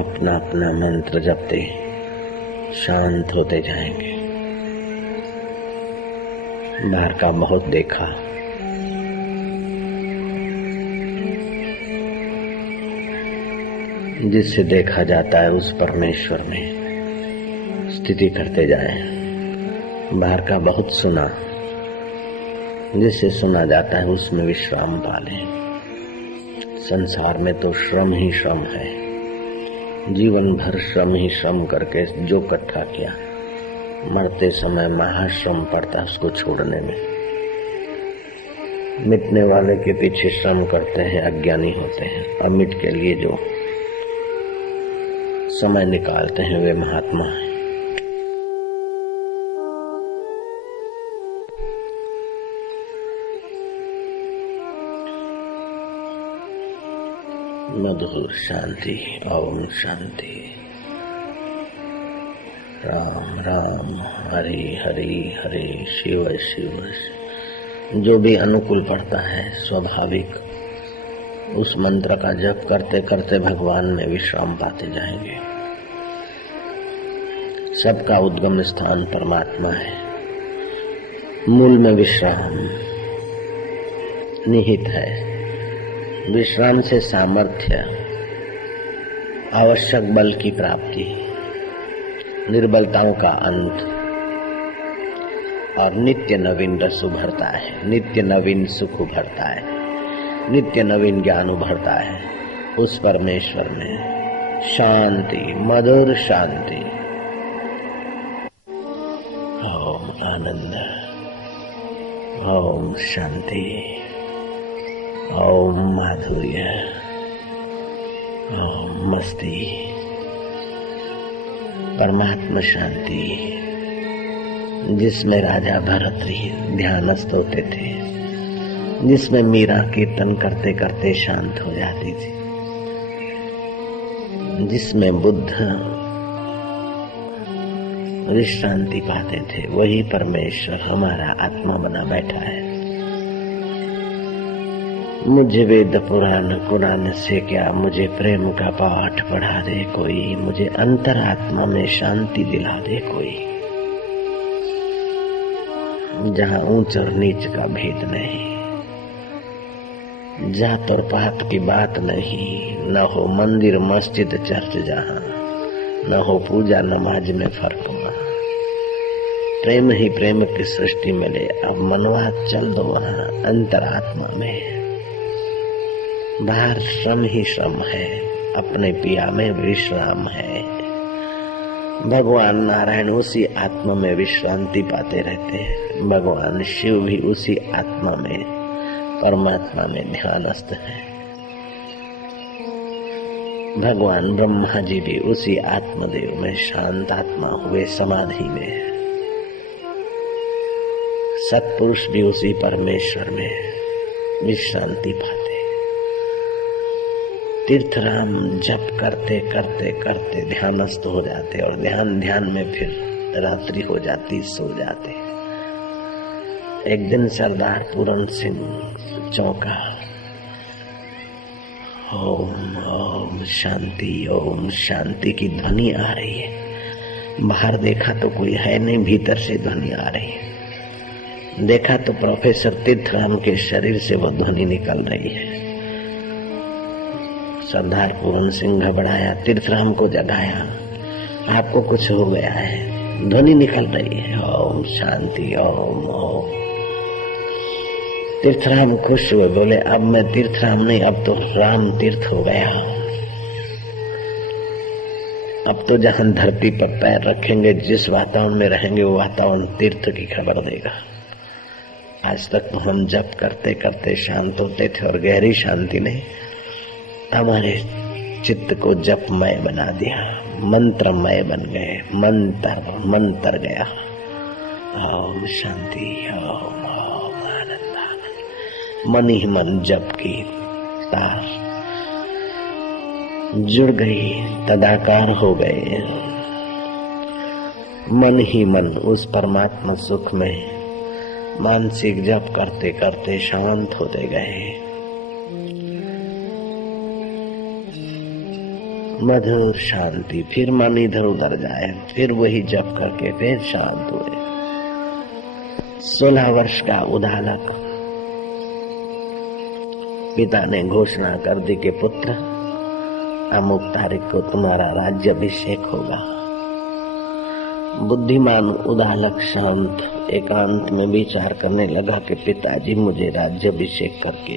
अपना अपना मंत्र जपते शांत होते जाएंगे। बाहर का बहुत देखा, जिससे देखा जाता है उस परमेश्वर में स्थिति करते जाए। बाहर का बहुत सुना, जिससे सुना जाता है उसमें विश्राम पाले। संसार में तो श्रम ही श्रम है, जीवन भर श्रम ही श्रम करके जो इकट्ठा किया, मरते समय महाश्रम पड़ता उसको छोड़ने में। मिटने वाले के पीछे श्रम करते हैं अज्ञानी होते हैं, अमिट के लिए जो समय निकालते हैं वे महात्मा हैं। मधुर शांति, ओम शांति। राम राम, हरि हरि, हरि शिव शिव। जो भी अनुकूल पड़ता है स्वाभाविक उस मंत्र का जप करते करते भगवान में विश्राम पाते जाएंगे। सबका उद्गम स्थान परमात्मा है, मूल में विश्राम निहित है। विश्राम से सामर्थ्य, आवश्यक बल की प्राप्ति, निर्बलताओं का अंत और नित्य नवीन रस उभरता है, नित्य नवीन सुख उभरता है, नित्य नवीन ज्ञान उभरता है। उस परमेश्वर में शांति, मधुर शांति। ओम आनंद, ओम शांति, ओम माधुर्य, ओम मस्ती। परमात्मा शांति, जिसमें राजा भरत ध्यानस्थ होते थे, जिसमें मीरा कीर्तन करते करते शांत हो जाती थी, जिसमें बुद्ध विश्रांति पाते थे, वही परमेश्वर हमारा आत्मा बना बैठा है। मुझे वेद पुराण कुरान से क्या, मुझे प्रेम का पाठ पढ़ा दे कोई, मुझे अंतरात्मा में शांति दिला दे कोई, जहाँ ऊंच और नीच का भेद नहीं, जात और पात की बात नहीं, न हो मंदिर मस्जिद चर्च, जहाँ न हो पूजा नमाज में फर्क हुआ। प्रेम ही प्रेम की सृष्टि मिले। अब मनवा चल दो वहाँ अंतरात्मा में। बाहर श्रम ही श्रम है, अपने पिया में विश्राम है। भगवान नारायण उसी आत्मा में विश्रांति पाते रहते हैं। भगवान शिव भी उसी आत्मा में, परमात्मा में ध्यानस्थ है। भगवान ब्रह्मा जी भी उसी आत्मदेव में शांत आत्मा हुए समाधि में। सत्पुरुष भी उसी परमेश्वर में विश्रांति पाते। तीर्थराम जप करते करते करते ध्यानस्थ हो जाते और ध्यान में फिर रात्रि हो जाती, सो जाते। एक दिन सरदार पूरन सिंह चौंका। ओम ओम शांति की ध्वनि आ रही है। बाहर देखा तो कोई है नहीं, भीतर से ध्वनि आ रही है। देखा तो प्रोफेसर तीर्थराम के शरीर से वो ध्वनि निकल रही है। सरदार पूरन सिंह घबराया, तीर्थराम को जगाया। आपको कुछ हो गया है, ध्वनि निकल रही है। ओम शांति, ओम ओम। तीर्थराम खुश हुए, बोले अब मैं तीर्थराम नहीं, अब तो राम तीर्थ हो गया। अब तो जहां धरती पर पैर रखेंगे, जिस वातावरण में रहेंगे, वो वातावरण तीर्थ की खबर देगा। आज तक तो हम जप करते करते शांत होते थे और गहरी शांति ने हमारे चित्त को जपमय बना दिया, मंत्रमय बन गए। मंत्र गया। ओम शांति, ओम ओम आनंद। मन ही मन जप की तार जुड़ गई, तदाकार हो गए। मन ही मन उस परमात्मा सुख में मानसिक जप करते करते शांत होते गए। मधुर शांति। फिर मन इधर उधर जाए, फिर वही जप करके फिर शांत हुए। 16 वर्ष का उदालक, पिता ने घोषणा कर दी कि पुत्र, अमुक तारीख को तुम्हारा राज्याभिषेक होगा। बुद्धिमान उदालक शांत एकांत में विचार करने लगा कि पिताजी मुझे राज्याभिषेक करके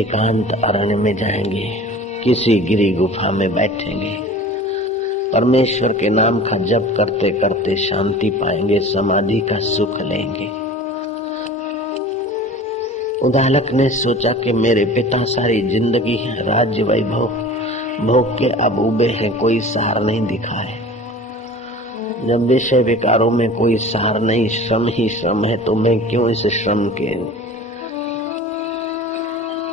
एकांत अरण्य में जाएंगे, किसी गिरी गुफा में बैठेंगे, परमेश्वर के नाम का जप करते करते शांति पाएंगे, समाधि का सुख लेंगे। उदालक ने सोचा कि मेरे पिता सारी जिंदगी राज्य वैभव भोग के अब उबे हैं, कोई सार नहीं दिखा है। जब विषय विकारों में कोई सार नहीं, श्रम ही श्रम है, तो मैं क्यों इस श्रम के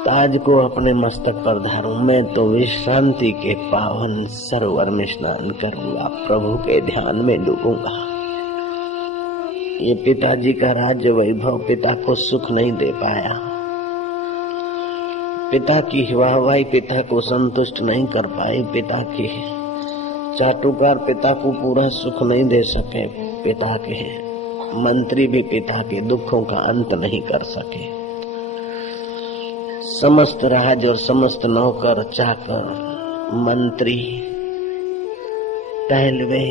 ताज को अपने मस्तक पर धारूं। मैं तो विश्रांति के पावन सरोवर में स्नान करूंगा, प्रभु के ध्यान में डूबूंगा। ये पिताजी का राज्य वैभव पिता को सुख नहीं दे पाया, पिता की वाहवाही पिता को संतुष्ट नहीं कर पाई, पिता की चाटुकार पिता को पूरा सुख नहीं दे सके, पिता के मंत्री भी पिता के दुखों का अंत नहीं कर सके। समस्त राज और समस्त नौकर चाकर मंत्री टहलवे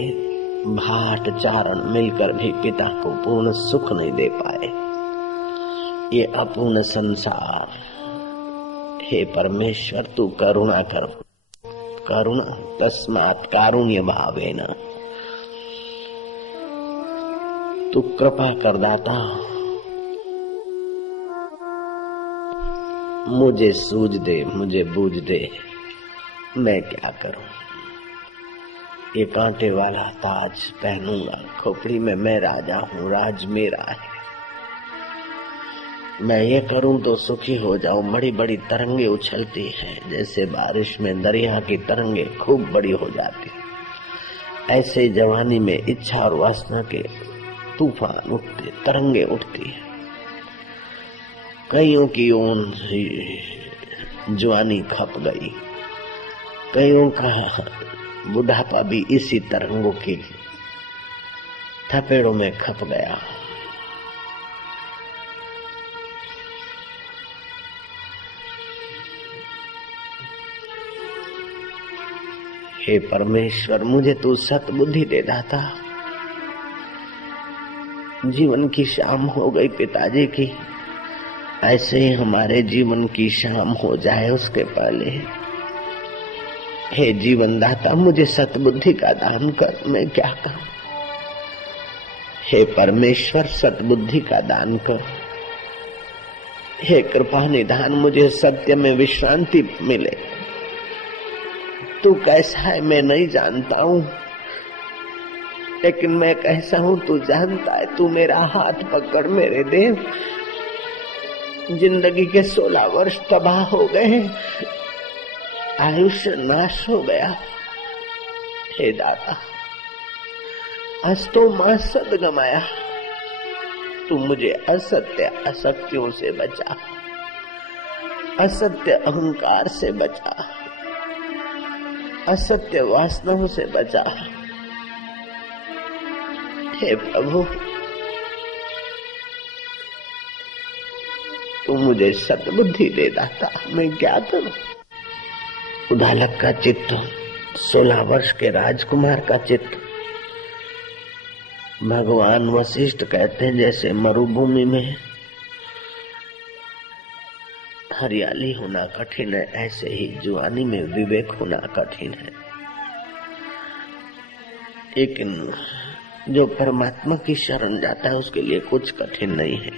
भाट चारण मिलकर भी पिता को पूर्ण सुख नहीं दे पाए। ये अपूर्ण संसार, हे परमेश्वर तू करुणा कर, करुणा तस्मात् कारुण्य भावेन, तू कृपा कर दाता, मुझे सूझ दे, मुझे बूझ दे, मैं क्या करूं। ये कांटे वाला ताज पहनूंगा, खोपड़ी में मैं राजा हूँ, राज मेरा है। मैं ये करूं तो सुखी हो जाऊं। बड़ी बड़ी तरंगे उछलती हैं, जैसे बारिश में दरिया की तरंगे खूब बड़ी हो जाती, ऐसे जवानी में इच्छा और वासना के तूफान उठते, तरंगे उठती है। कईयों की ऊन जवानी खप गई, कईयों का बुढ़ापा भी इसी तरंगों की थपेड़ों में खप गया। हे परमेश्वर, मुझे तू सतबुद्धि दे दाता। जीवन की शाम हो गई पिताजी की, ऐसे ही हमारे जीवन की शाम हो जाए उसके पहले हे जीवन दाता मुझे सतबुद्धि का दान कर, मैं क्या करूं। हे परमेश्वर सतबुद्धि का दान कर, हे कृपा निधान मुझे सत्य में विश्रांति मिले। तू कैसा है मैं नहीं जानता हूँ, लेकिन मैं कैसा हूँ तू जानता है। तू मेरा हाथ पकड़ मेरे देव। जिंदगी के 16 वर्ष तबाह हो गए, आयुष्य नाश हो गया। हे दाता अस्तो मां सद गमाया, तू मुझे असत्य असत्यों से बचा, असत्य अहंकार से बचा, असत्य वासनाओं से बचा। हे प्रभु तू मुझे सद्बुद्धि दे दाता, मैं क्या करूं। उदालक का चित्त 16 वर्ष के राजकुमार का चित्त, भगवान वशिष्ठ कहते हैं जैसे मरुभूमि में हरियाली होना कठिन है, ऐसे ही जुआनी में विवेक होना कठिन है। लेकिन जो परमात्मा की शरण जाता है उसके लिए कुछ कठिन नहीं है।